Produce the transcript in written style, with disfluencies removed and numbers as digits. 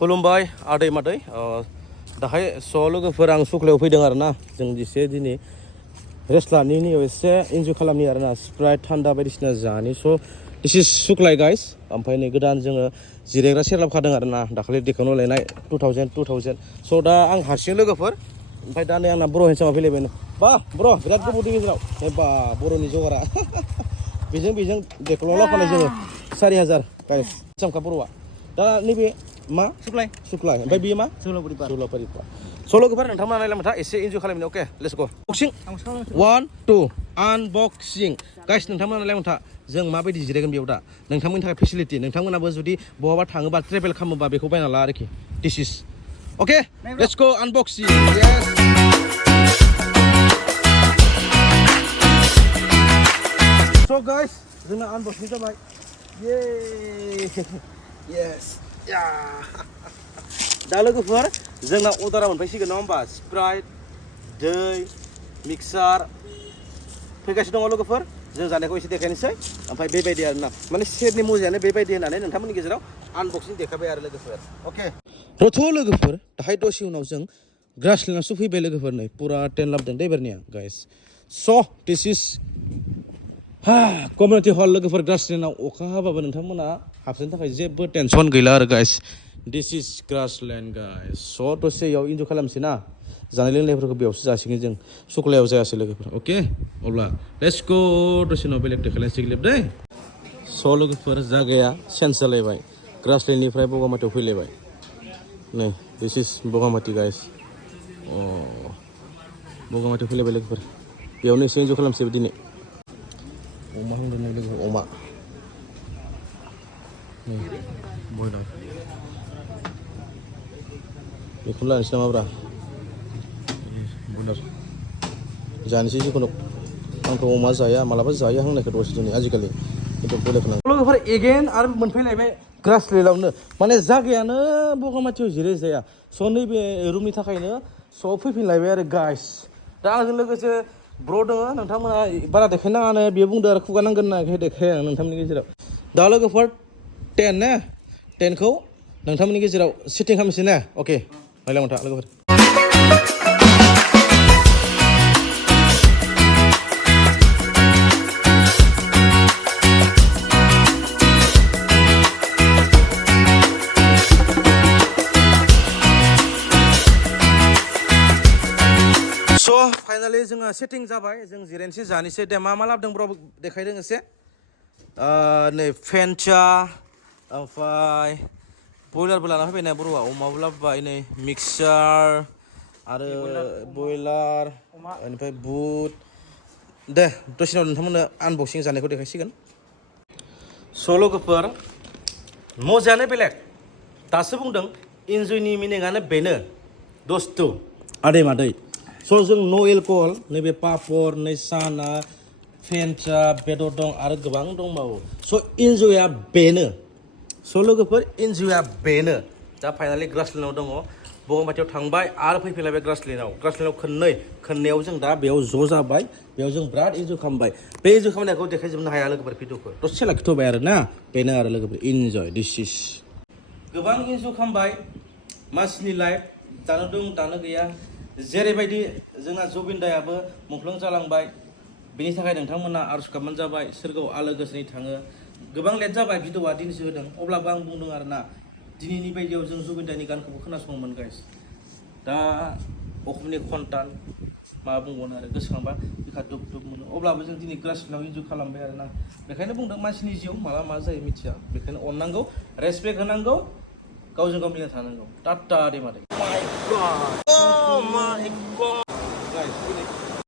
खुलुमबाय आदै मादै दाहाय लोगोफोर आं सुक्लायाव फैदों आरोना जों एसे दिनै रेस्टलानि एसे इन्जय खालामनि आरोना स्प्राइट थान्दा बायदिसिना जानि दिस इज सुक्लाय गाइस ओमफ्राय नै गोदान जोङो जिरायग्रा सेटआप खादों आरोना दाखालि डिकाउन्टआव लायनाय 2000 दा आं हारसिं लोगोफोर ओमफ्राय दा नै आंना बर' हिसाबाव फैलायबाय बा ब्र' बिराद गोबावनि गेजेराव बा बर'नि जगारा बेजों डेक'लाव लाफानाय जोङो 4000 गाइस सामखा बर'आ दा नैबे मा सुक्लाय ओमफ्राय बेयो मा सल'परिपा लोगोफोर नोंथांमोना नायलांबाय एसे इन्जय खालामनो अके लेट्स गो बक्सिं 1 2 आनबक्सिं गाइस नोंथांमोना नायलांबाय जों माबायदि जिरायगोन बेयाव दा नोंथांमोननि थाखाय फेसिलिटि नोंथांमोनाबो जुदि बहाबा थाङोबा ट्रेभेल खालामोबा बेखौ बायना ला आरोखि this is okay let's go आनबक्सिं यस सो गाइस जोंना आनबक्सिं जाबाय ये यस दा लोगोफोर जोंना अर्डारा मोनफैसिगोन नङा होमबा स्प्राइट दै मिक्सार फैगासिनो दङ लोगोफोर जों जानायखौ एसे देखायनोसै ओमफ्राय बेबायदि आरोना माने सेटनि मुजायानो बेबायदि होननानै नोंथांमोननि गेजेराव आनबक्सिं देखायबाय आरो लोगोफोर अके रथ' लोगोफोर दाहाय दसे उनाव जों ग्रासलेन्डआवसो फैबाय लोगोफोर नै पुरा 10 लाबदों दै एबारनिया गाइस स' दिस इज कमिउनिटि हल लोगोफोर ग्रासलेन्डआव अखा हाबाबो नोंथांमोना हाबनो थाखाय जेबो टेनसन गैला आरो गाइस दिस इज ग्रासलेन्ड गाइस स' दसे इयाव इन्जय खालामसै ना जानाय लोंनायफोरखौ बेयावसो जासिगोन जों सुक्लायाव जायासै लोगोफोर अके अब्ला लेट्स गो दसे उनाव बेलेग देखायलायनोसै ग्लेब दै स' लोगोफोर जायगाया चेन्ज जालायबाय ग्रासलेन्डनिफ्राय बगामाथियाव फैलायबाय नै दिस इज बगामाति गाइस बगामाथियाव फैलायबाय लोगोफोर बेयावनो एसे इन्जय खालामसै दिनै अमा हांदों लोगोफोर अमा बयलार बेखौनो लानोसै नामाब्रा बयलार जानोसै जिखुनु आंथ' अमा जाया मालाबा जायो हांनायखौ दसे दिनै आजिखालि खिन्थु बयलारखौ नांगौ लोगोफोर एगेन आरो मोनफैलायबाय ग्रासलेन्डआवनो माने जायगायानो बगामाथियाव जिराय जाया स' नैबे रुमनि थाखायनो स' फैफिनलायबाय आरो गाइस दा आंजों लोगोसे ब्र' दङ नोंथांमोना बारा देखायनाङानो बेयो बुंदों आरो खुगा नांगोन होननानै देखाया आं नोंथांमोननि गेजेराव दा लोगोफोर 10 ने 10खौ नोंथांमोननि गेजेराव सेटिं खालामनोसै ने अके नायलांबाय था लोगोफोर स' फाइनालि जोङो सेटिं जाबाय जों जिरायनोसै जानोसै दे मा लाबोदों ब्र' देखायदों एसे नै फेन्चा ओमफ्राय बयलारबो लाना फैबाय ना बर'आ अमाबो लाबोबाय नै मिक्सार आरो बयलार ओमफ्राय बुट दे दसेनाव नोंथांमोननो आनबक्सिं जानायखौ देखायसिगोन स' लोगोफोर मजायानो बेलेग दासो बुंदों इन्जयनि मिनिङानो बेनो दस्थु आदै मादै स' जों नो एलकहल नैबे पापर नै साना फेन्चा बेदर दं आरो गोबां दंबावो स' इन्जयआ बेनो स' लोगोफोर इन्जयआ बेनो दा फाइनालि ग्रासलेन्डआव दङ बगामाथियाव थांबाय आरो फैफिनलायबाय ग्रासलेन्डआव खननैयाव जों दा बेयाव ज' जाबाय बेयाव जों बिराद इन्जय खालामबाय बे इन्जय खालामनायखौ देखायजोबनो हाया लोगोफोर भिडिअखौ दसे लाखिथ'बाय आरो ना बेनो आरो लोगोफोर इन्जय दिस इज गोबां इन्जय खालामबाय मानसिनि लाइफ दानो दं दानो गैया जेरैबायदि जोंना जबिन्दायाबो मुंख्लं जालांबाय बेनि थाखाय नोंथांमोना आरज गाबनाय जाबाय सोरगोआव आलो गोजोनै थाङो गोबां लेट जाबाय भिडिअआ दिनैसो होदों अब्लाबो आं बुंदों आरो ना दिनैनि बायदियाव जों जुबिन्दानि गानखौबो खोनासङोमोन गाइस दा अखमनि खन्थान मा बुंबावनो आरो गोसोखांबा बिखा दुब दुब मोनो अब्लाबो जों दिनै ग्रासलेन्डआव इन्जय खालामबाय आरो ना बेखायनो बुंदों मानसिनि जिउ माला मा जायो मिथिया बेखायनो अननांगौ रेसपेक्ट होनांगौ गावजों गाव मिलायना थानांगौ टाटा दे मादै माय गड